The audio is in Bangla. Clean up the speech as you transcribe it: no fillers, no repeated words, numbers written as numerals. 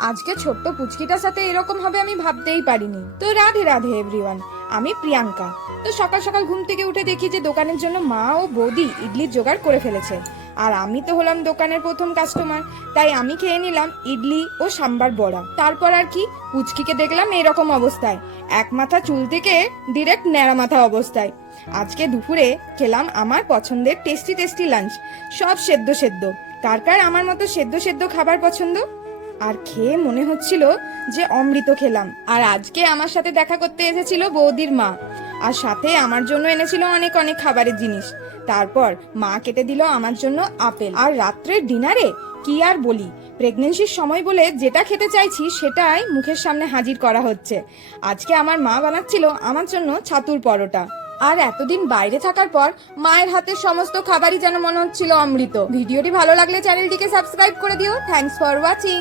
আজকে ছোট্ট পুচকিটার সাথে এরকম হবে আমি ভাবতেই পারিনি। তো রাধে রাধে এভরিওয়ান, আমি প্রিয়াঙ্কা। তো সকাল সকাল ঘুম থেকে উঠে দেখি যে দোকানের জন্য মা ও বৌদি ইডলির জোগাড় করে ফেলেছে। আর আমি তো হলাম দোকানের প্রথম কাস্টমার, তাই আমি খেয়ে নিলাম ইডলি ও সাম্বার বড়া। তারপর আর কি, পুচকিকে দেখলাম এরকম অবস্থায়, এক মাথা চুল থেকে ডিরেক্ট ন্যাড়া মাথা অবস্থায়। আজকে দুপুরে খেলাম আমার পছন্দের টেস্টি টেস্টি লাঞ্চ, সব সেদ্ধ সেদ্ধ। কার কার আমার মতো সেদ্ধ সেদ্ধ খাবার পছন্দ? আর খেয়ে মনে হচ্ছিল যে অমৃত খেলাম। আর আজকে আমার সাথে দেখা করতে এসেছিল বৌদির মা, আর সাথে আমার জন্য এনেছিল অনেক অনেক খাবারের জিনিস। তারপর মা কেটে দিল আমার জন্য আপেল। আর রাত্রের ডিনারে কি আর বলি, প্রেগনেন্সির সময় বলে যেটা খেতে চাইছি সেটাই মুখের সামনে হাজির করা হচ্ছে। আজকে আমার মা বানাচ্ছিল আমার জন্য ছাতুর পরোটা। আর এতদিন বাইরে থাকার পর মায়ের হাতের সমস্ত খাবারই যেন মনে হচ্ছিল অমৃত। ভিডিওটি ভালো লাগলে চ্যানেলটিকে সাবস্ক্রাইব করে দিও। Thanks for watching.